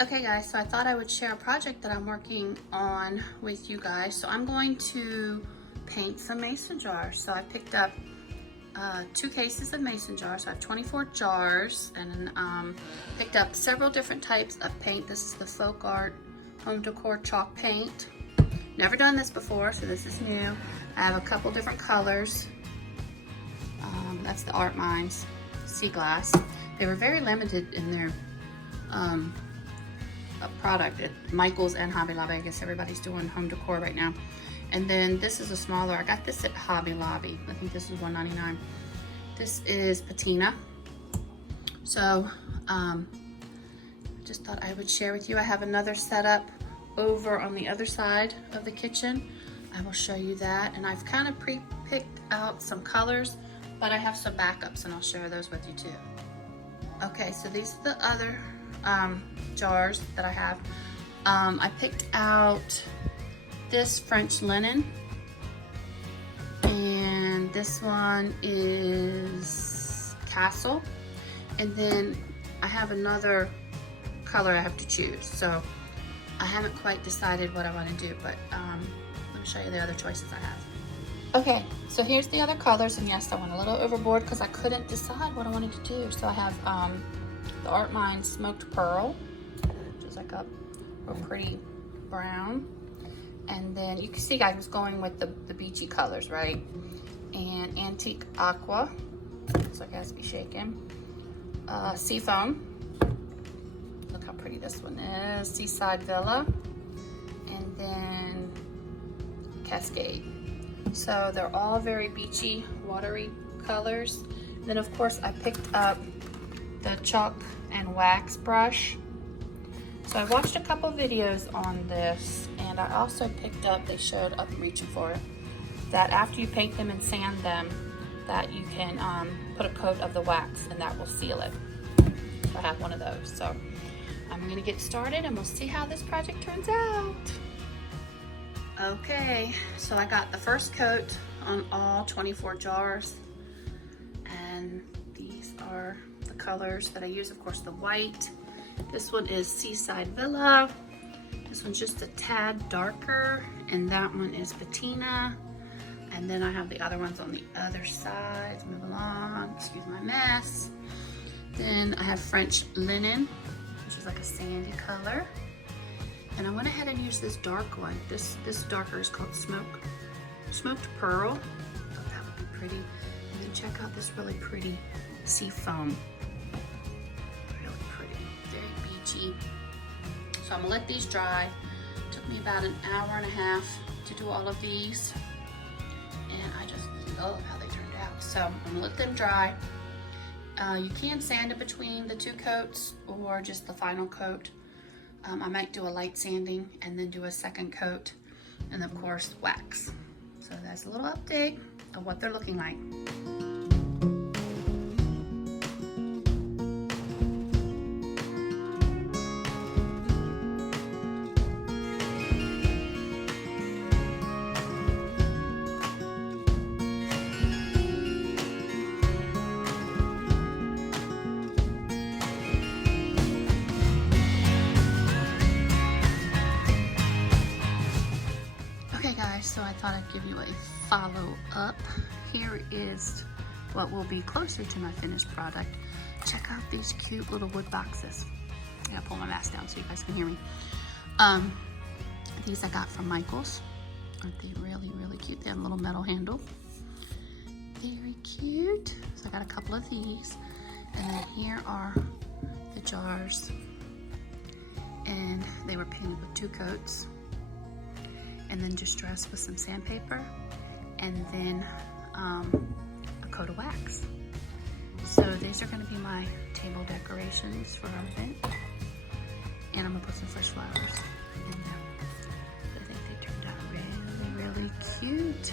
Okay guys, so I thought I would share a project that I'm working on with you guys. So I'm going to paint some mason jars. So I picked up 2 cases of mason jars. So I have 24 jars, and picked up several different types of paint. This is the Folk Art Home Decor Chalk Paint. Never done this before, so this is new. I have a couple different colors. That's the Art Minds Sea Glass. They were very limited in their a product at Michael's and Hobby Lobby. I guess everybody's doing home decor right now. And then this is a smaller, I got this at Hobby Lobby. I think this is $1.99. This is patina. So just thought I would share with you. I have another setup over on the other side of the kitchen. I will show you that. And I've kind of pre-picked out some colors, but I have some backups and I'll share those with you too. Okay, so these are the other jars that I have. I picked out this French linen, and this one is Castle, and then I have another color I have to choose. So I haven't quite decided what I want to do, but let me show you the other choices I have. Okay, so here's the other colors, and yes, I went a little overboard because I couldn't decide what I wanted to do. So I have the Art Mind Smoked Pearl, which is like a pretty brown. And then you can see I was going with the beachy colors, right? And Antique Aqua, so it has to be shaken. Seafoam, look how pretty this one is. Seaside Villa, and then Cascade. So they're all very beachy, watery colors. Then of course I picked up the chalk and wax brush. So I watched a couple videos on this, and I also picked up, they showed, I'm reaching for it, that after you paint them and sand them, that you can put a coat of the wax and that will seal it. So I have one of those. So I'm gonna get started and we'll see how this project turns out. Okay, so I got the first coat on all 24 jars, and these are the colors that I use. Of course, the white. This one is Seaside Villa. This one's just a tad darker, and that one is patina. And then I have the other ones on the other side. Let's move along, excuse my mess. Then I have French linen, which is like a sandy color. And I went ahead and used this dark one. This darker is called Smoked Pearl. I thought that would be pretty. And then check out this really pretty sea foam. Really pretty, very beachy. So I'm gonna let these dry. Took me about an hour and a half to do all of these. And I just love how they turned out. So I'm gonna let them dry. You can sand it between the 2 coats or just the final coat. I might do a light sanding and then do a second coat, and of course wax. So that's a little update of what they're looking like. So I thought I'd give you a follow-up. Here is what will be closer to my finished product. Check out these cute little wood boxes. I gotta pull my mask down so you guys can hear me. These I got from Michael's. Aren't they really, really cute? They have a little metal handle. Very cute. So I got a couple of these. And then here are the jars. And they were painted with 2 coats. And then just dressed with some sandpaper, and then a coat of wax. So these are gonna be my table decorations for our event. And I'm gonna put some fresh flowers in them. I think they turned out really, really cute.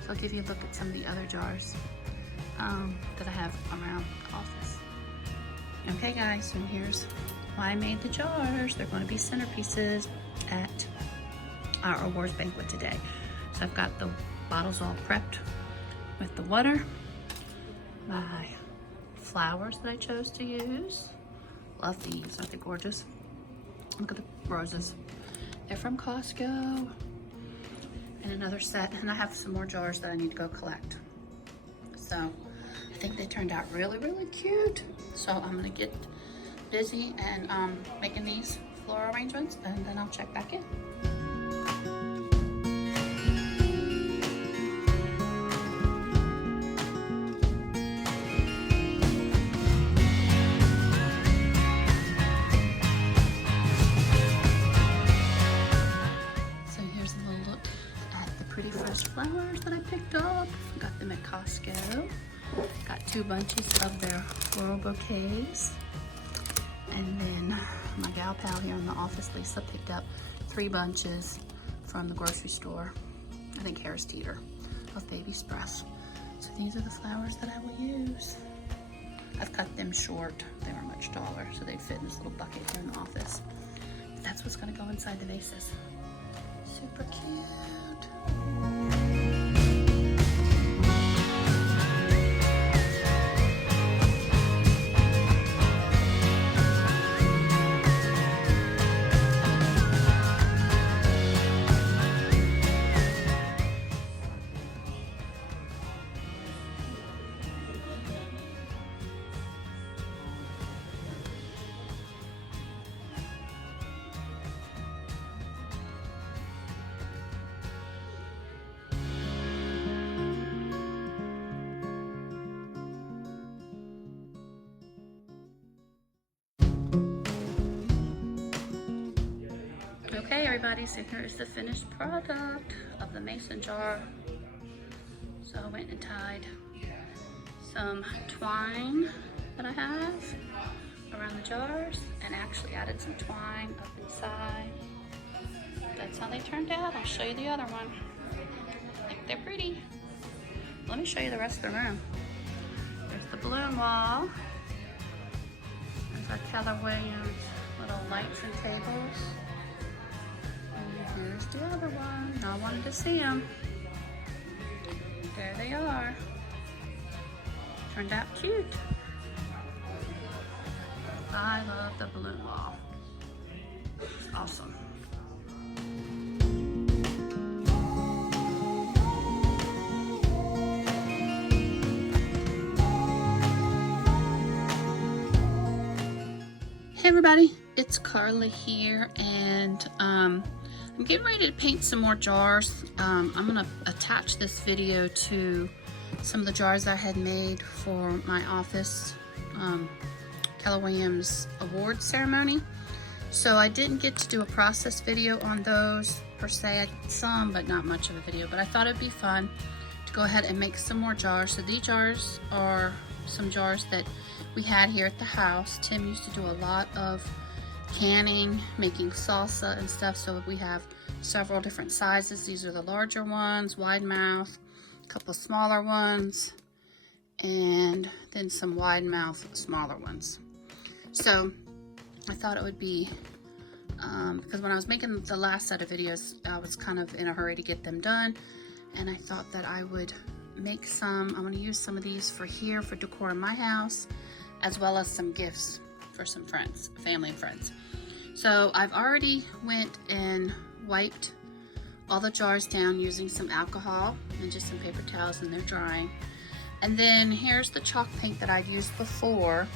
So I'll give you a look at some of the other jars that I have around the office. Okay guys, so here's why I made the jars. They're gonna be centerpieces at our awards banquet today. So I've got the bottles all prepped with the water, my flowers that I chose to use. Love these, aren't they gorgeous? Look at the roses. They're from Costco. And another set, and I have some more jars that I need to go collect. So I think they turned out really, really cute. So I'm gonna get busy and making these floral arrangements, and then I'll check back in. Pretty fresh flowers that I picked up. Got them at Costco. Got 2 bunches of their floral bouquets. And then my gal pal here in the office, Lisa, picked up 3 bunches from the grocery store. I think Harris Teeter of baby's breath. So these are the flowers that I will use. I've cut them short. They were much taller, so they'd fit in this little bucket here in the office. But that's what's gonna go inside the vases. Super cute. Okay, everybody, so here's the finished product of the mason jar. So I went and tied some twine that I have around the jars and actually added some twine up inside. That's how they turned out. I'll show you the other one. I think they're pretty. Let me show you the rest of the room. There's the balloon wall. There's our Keller Williams little lights and tables. Here's the other one. I wanted to see them. There they are. Turned out cute. I love the balloon wall. It's awesome. Hey everybody, it's Carla here, and I'm getting ready to paint some more jars. I'm gonna attach this video to some of the jars I had made for my office Keller Williams award ceremony. So I didn't get to do a process video on those per se. I did some, but not much of a video. But I thought it'd be fun to go ahead and make some more jars. So these jars are some jars that we had here at the house. Tim used to do a lot of canning, making salsa and stuff, so we have several different sizes. These are the larger ones, wide mouth, a couple of smaller ones, and then some wide mouth smaller ones. So I thought it would be, because when I was making the last set of videos, I was kind of in a hurry to get them done, and I thought that I would make some. I'm going to use some of these for here for decor in my house, as well as some gifts for some friends, family and friends. So I've already went and wiped all the jars down using some alcohol and just some paper towels, and they're drying. And then here's the chalk paint that I'd used before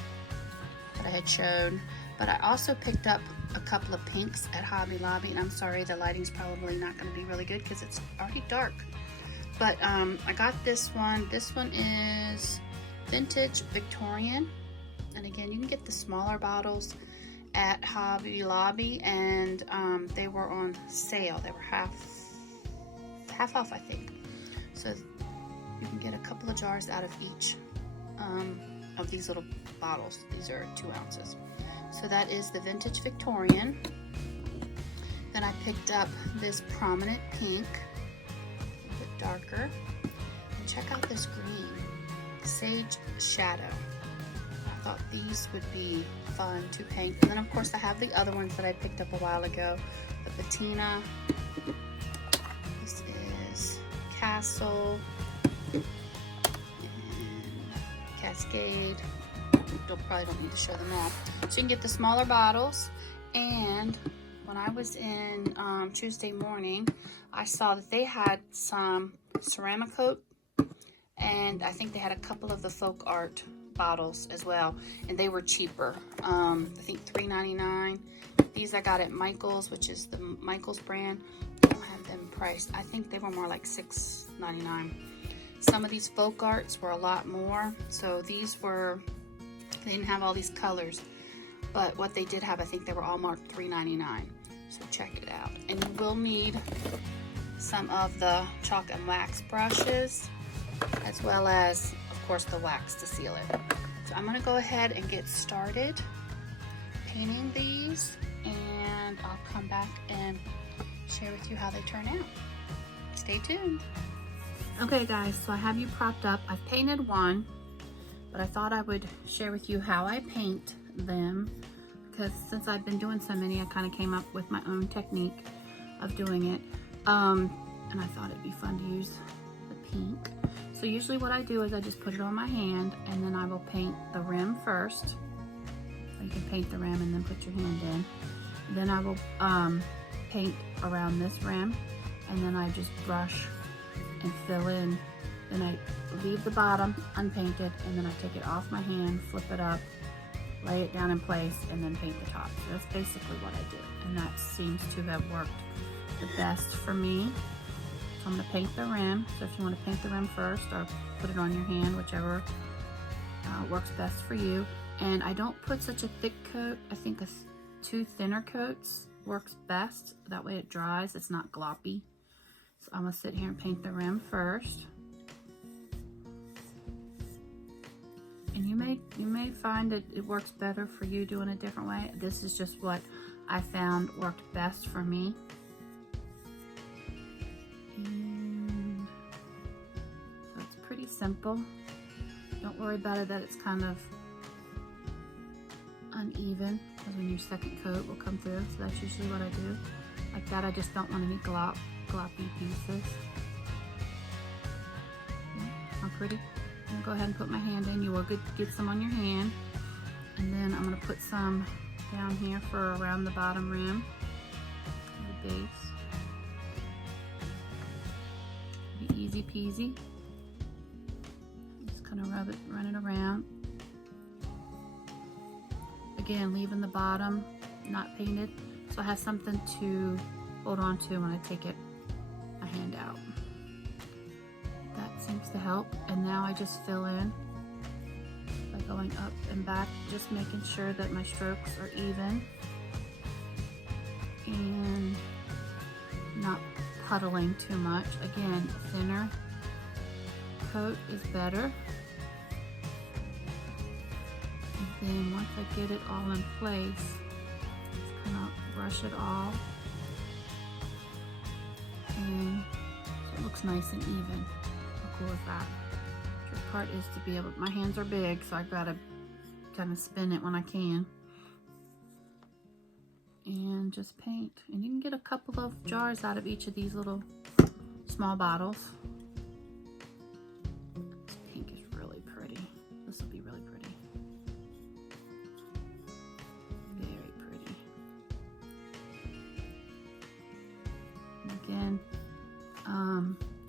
that I had showed, but I also picked up a couple of pinks at Hobby Lobby, and I'm sorry the lighting's probably not going to be really good because it's already dark. But I got this one. This one is Vintage Victorian, and again, you can get the smaller bottles at Hobby Lobby, and they were on sale. They were half off, I think. So you can get a couple of jars out of each of these little bottles. These are 2 ounces. So that is the Vintage Victorian. Then I picked up this Prominent Pink, a bit darker. And check out this green, Sage Shadow. I thought these would be fun to paint. And then of course I have the other ones that I picked up a while ago. The Patina. This is Castle. And Cascade. Probably don't need to show them all. So you can get the smaller bottles, And when I was in Tuesday morning, I saw that they had some ceramic coat, and I think they had a couple of the folk art bottles as well, and they were cheaper. I think $3.99. These I got at Michael's, which is the Michael's brand. I don't have them priced. I think they were more like $6.99. Some of these folk arts were a lot more. So these were, they didn't have all these colors, but what they did have, I think they were all marked $3.99. So check it out. And you will need some of the chalk and wax brushes, as well as, of course, the wax to seal it. So I'm gonna go ahead and get started painting these, and I'll come back and share with you how they turn out. Stay tuned. Okay guys, so I have you propped up. I've painted one, but I thought I would share with you how I paint them, because since I've been doing so many, I kind of came up with my own technique of doing it. And I thought it'd be fun to use the pink. So usually what I do is I just put it on my hand, and then I will paint the rim first. You can paint the rim and then put your hand in. Then I will paint around this rim, and then I just brush and fill in. Then I leave the bottom unpainted, and then I take it off my hand, flip it up, lay it down in place, and then paint the top. So that's basically what I do, and that seems to have worked the best for me. So I'm going to paint the rim. So if you want to paint the rim first, or put it on your hand, whichever works best for you. And I don't put such a thick coat. I think two thinner coats works best. That way it dries, it's not gloppy. So I'm gonna sit here and paint the rim first. And you may find that it works better for you doing a different way. This is just what I found worked best for me. And so it's pretty simple. Don't worry about it that it's kind of uneven, because when your second coat will come through. So that's usually what I do. Like that, I just don't want any gloppy pieces. How pretty. I'm gonna go ahead and put my hand in. You will get some on your hand. And then I'm gonna put some down here for around the bottom rim, the base. Be easy peasy. Just kind of run it around. Again, leaving the bottom not painted, so I have something to hold on to when I take my hand out. That seems to help. And now I just fill in by going up and back, just making sure that my strokes are even and not puddling too much. Again, thinner coat is better. Then once I get it all in place, just kind of brush it all, and it looks nice and even. How cool is that? The trick part is to be able, my hands are big, so I've got to kind of spin it when I can. And just paint. And you can get a couple of jars out of each of these little small bottles. This pink is really pretty. This will be really pretty. Again,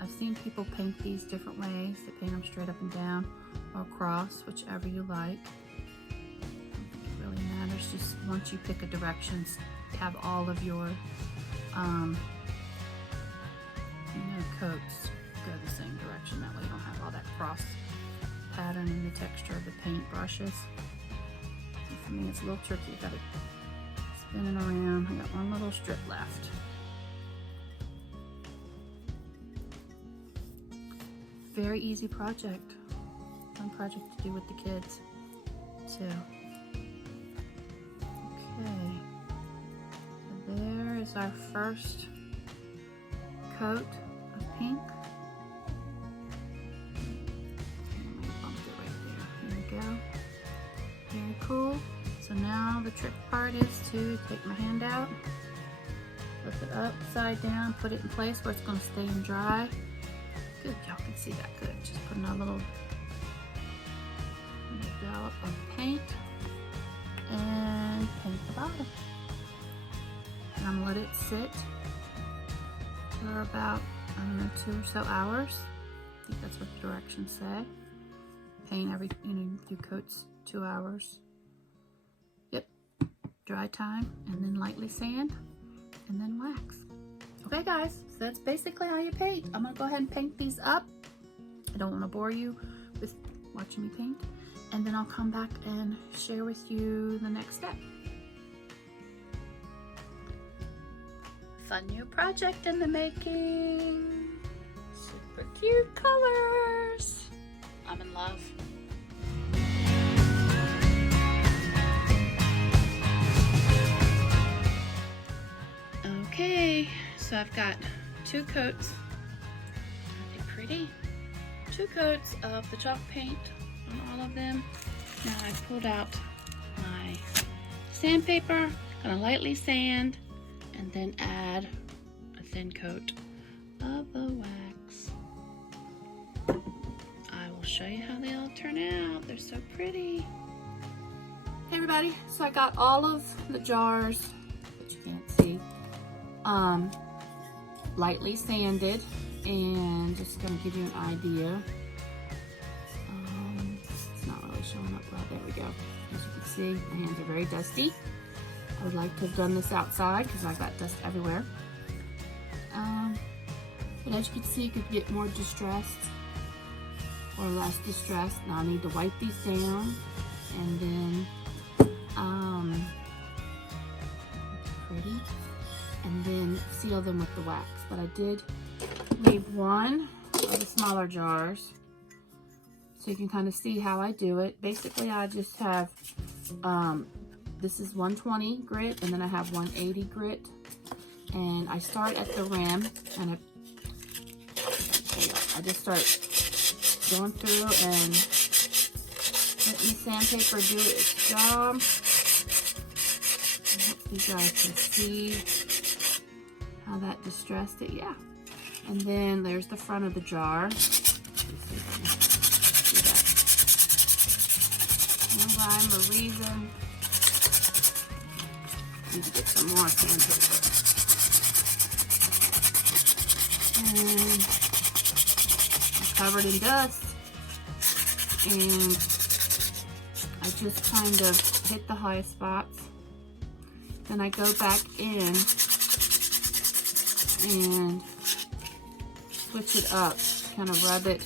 I've seen people paint these different ways. They paint them straight up and down or across, whichever you like. I don't think it really matters. Just once you pick a direction, have all of your coats go the same direction. That way you don't have all that cross pattern in the texture of the paint brushes. So for me, it's a little tricky. You gotta spin it around. I got one little strip left. Very easy project. Fun project to do with the kids too. Okay, so there is our first coat of pink. I bumped it right there. Here we go. Very cool. So now the trick part is to take my hand out, flip it upside down, put it in place where it's going to stay and dry. Good, y'all can see that good. Just putting a little dollop of paint and paint the bottom. and I'm gonna let it sit for about, I don't know, 2 or so hours. I think that's what the directions say. Paint every, do coats 2 hours. Yep, dry time, and then lightly sand, and then wax. Okay guys, so that's basically how you paint. I'm gonna go ahead and paint these up. I don't wanna bore you with watching me paint. And then I'll come back and share with you the next step. Fun new project in the making. Super cute colors. I'm in love. Okay, so I've got 2 coats. Aren't they pretty? 2 coats of the chalk paint on all of them. Now I've pulled out my sandpaper, gonna lightly sand, and then add a thin coat of the wax. I will show you how they all turn out. They're so pretty. Hey everybody, so I got all of the jars that you can't see lightly sanded, and just gonna give you an idea. It's not really showing up well. There we go. As you can see, my hands are very dusty. I would like to have done this outside because I've got dust everywhere. But as you can see, you could get more distressed or less distressed. Now I need to wipe these down and then pretty, and then seal them with the wax. But I did leave one of the smaller jars so you can kind of see how I do it. Basically, I just have this is 120 grit, and then I have 180 grit, and I start at the rim, and I just start going through and letting the sandpaper do its job. I hope you guys can see how that distressed it. Yeah. And then there's the front of the jar. No rhyme or reason. Need to get some more sandpaper. And I'm covered in dust. And I just kind of hit the high spots. Then I go back in and switch it up, kind of rub it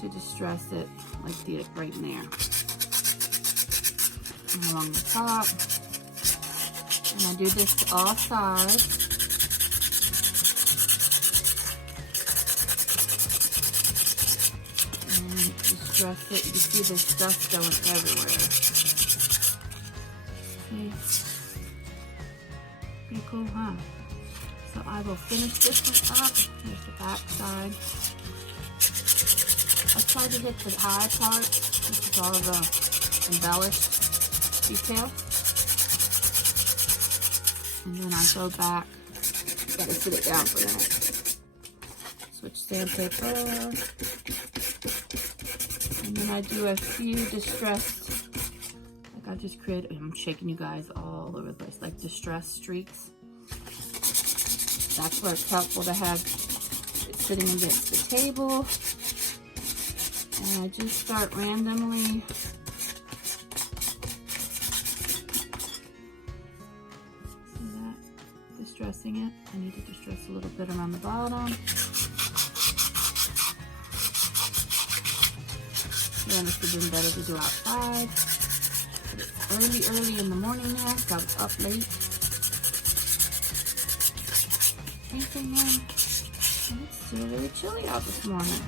to distress it, like right in there. And along the top. And I do this to all sides. And distress it. You see this dust going everywhere. See? Pretty cool, huh? So I will finish this one up. Here's the back side. I try to hit the high part, which is all of the embellished detail. And then I go back. Gotta sit it down for a minute. Switch sandpaper. And then I do a few distressed, like I just created, I'm shaking you guys all over the place, like distressed streaks. That's where it's helpful to have it sitting against the table. And I just start randomly distressing it. I need to distress a little bit around the bottom. Again, this would have been better to do outside. But it's early in the morning now, so I was up late. Painting in. And it's still really chilly out this morning.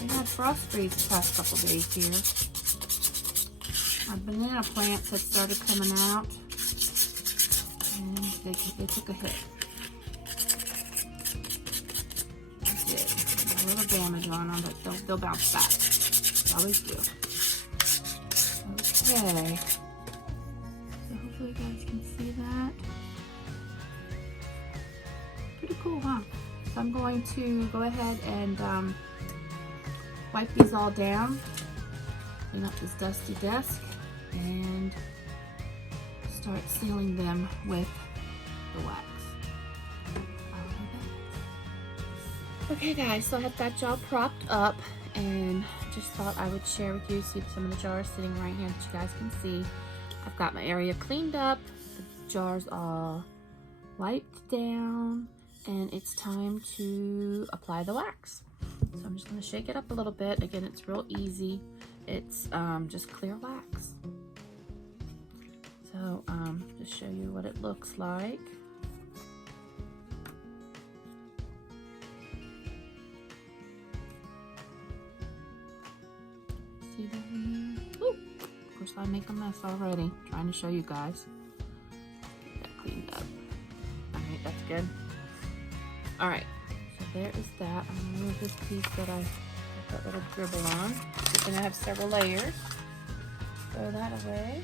We had frost freeze the past couple days here. My banana plants had started coming out. And they took a hit. They did. A little damage on them, but they'll bounce back. They always do. Okay. So hopefully you guys can see that. Pretty cool, huh? So I'm going to go ahead and wipe these all down. Clean up this dusty desk. And start sealing them with the wax. Okay guys, so I have got y'all propped up and just thought I would share with you, see some of the jars sitting right here that you guys can see. I've got my area cleaned up, the jars all wiped down, and it's time to apply the wax. So I'm just gonna shake it up a little bit. Again, it's real easy. It's just clear wax. So just show you what it looks like. See that in there? Ooh, of course I make a mess already, trying to show you guys. Get that cleaned up. Alright, that's good. Alright, so there is that. I'm gonna remove this piece that I put that little dribble on. It's gonna have several layers. Throw that away.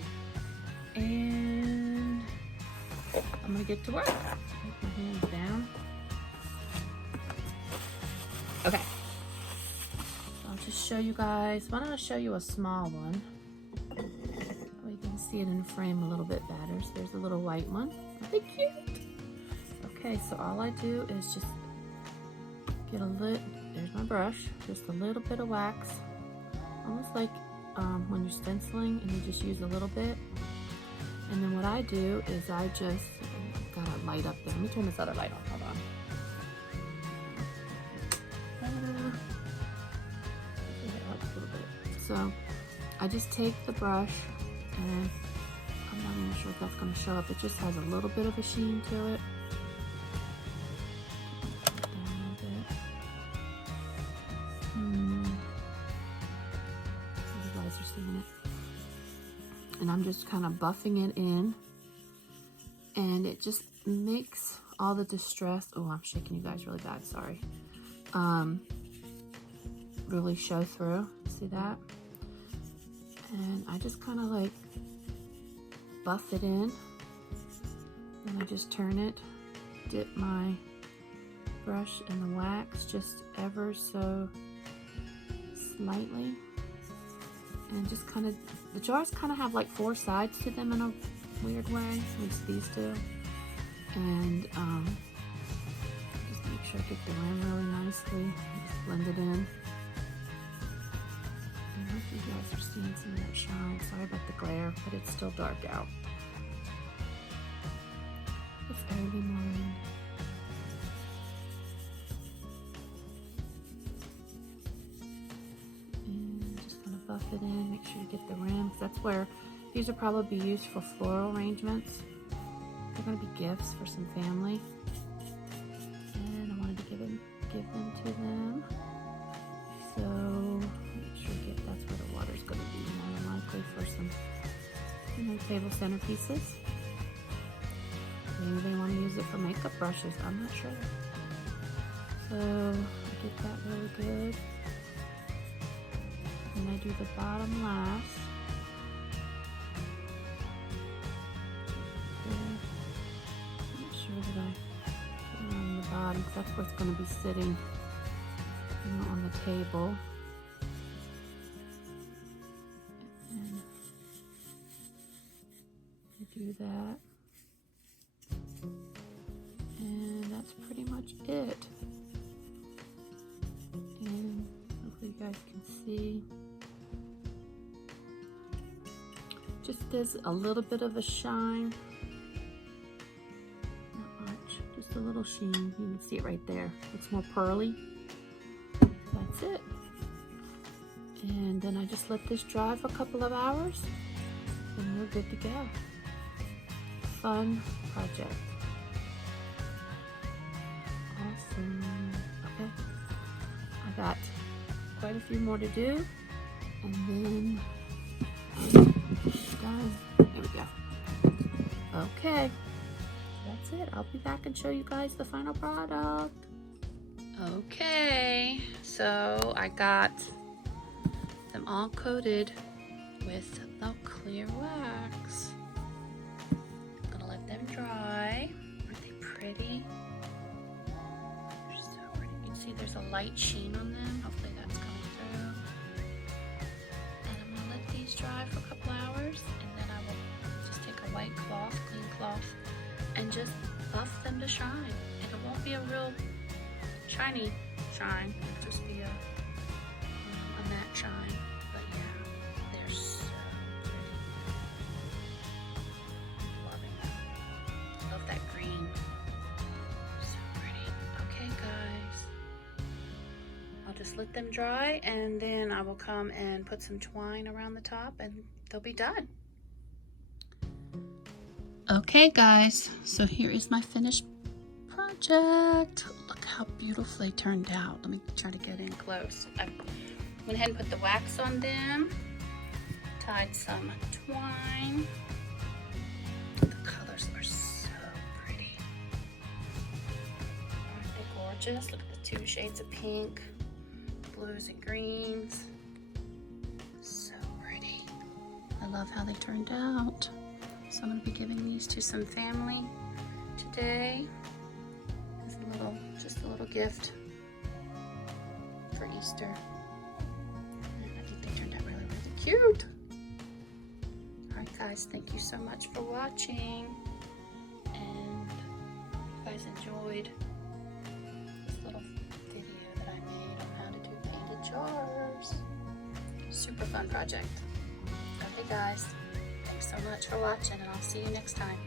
And I'm gonna get to work. Take my hands down. Okay. I'll just show you guys. Why don't I show you a small one? We can see it in the frame a little bit better. So there's a little white one. Aren't they cute? Okay, so all I do is just get a little, there's my brush, just a little bit of wax. Almost like when you're stenciling and you just use a little bit. And then what I do is I just, got a light up there. Let me turn this other light on, hold on. So I just take the brush and I'm not even sure if that's going to show up. It just has a little bit of a sheen to it. You guys are seeing it. And I'm just kind of buffing it in. And it just makes all the distress, oh, I'm shaking you guys really bad, sorry. Really show through, see that? And I just kind of like buff it in. And I just turn it, dip my brush in the wax just ever so slightly. And just kind of, the jars kind of have like 4 sides to them in a weird way, at least these do. And just make sure I get the rim really nicely. Just blend it in. I hope you guys are seeing some of that shine. Sorry about the glare, but it's still dark out. It's early morning. And just gonna buff it in, make sure you get the rim, because that's where these will probably be used for floral arrangements. They're gonna be gifts for some family. And I wanted to give them to them. So make sure you get, that's where the water's gonna be more than likely for some, you know, table centerpieces. Maybe they want to use it for makeup brushes, I'm not sure. So I get that really good. And I do the bottom last. Make sure that I put it on the bottom, because that's where it's going to be sitting, you know, on the table. And I do that. And that's pretty much it. And hopefully you guys can see. Just does a little bit of a shine. Not much, just a little sheen. You can see it right there. Looks more pearly. That's it. And then I just let this dry for a couple of hours and we're good to go. Fun project. Awesome. Okay. I got quite a few more to do. And then done. There we go. Okay. That's it. I'll be back and show you guys the final product. Okay. So I got them all coated with the clear wax. I'm gonna let them dry. Aren't they pretty? They're so pretty. You can see there's a light sheen on them. Hopefully that's coming through. And I'm gonna let these dry for a couple hours, and then I will just take a white cloth, clean cloth, and just buff them to shine. And it won't be a real shiny shine. It'll just be a matte shine. But yeah, they're so pretty. Loving them. Love that green. So pretty. Okay, guys. I'll just let them dry, and then I will come and put some twine around the top, and they'll be done. Okay, guys, so here is my finished project. Look how beautifully turned out. Let me try to get in close. I went ahead and put the wax on them, tied some twine. The colors are so pretty. Aren't they gorgeous? Look at the 2 shades of pink, blues and greens. So pretty. I love how they turned out. So I'm going to be giving these to some family today as just a little gift for Easter. And I think they turned out really, really cute. Alright guys, thank you so much for watching. And if you guys enjoyed this little video that I made on how to do painted jars. Super fun project. Okay guys. Thanks so much for watching, and I'll see you next time.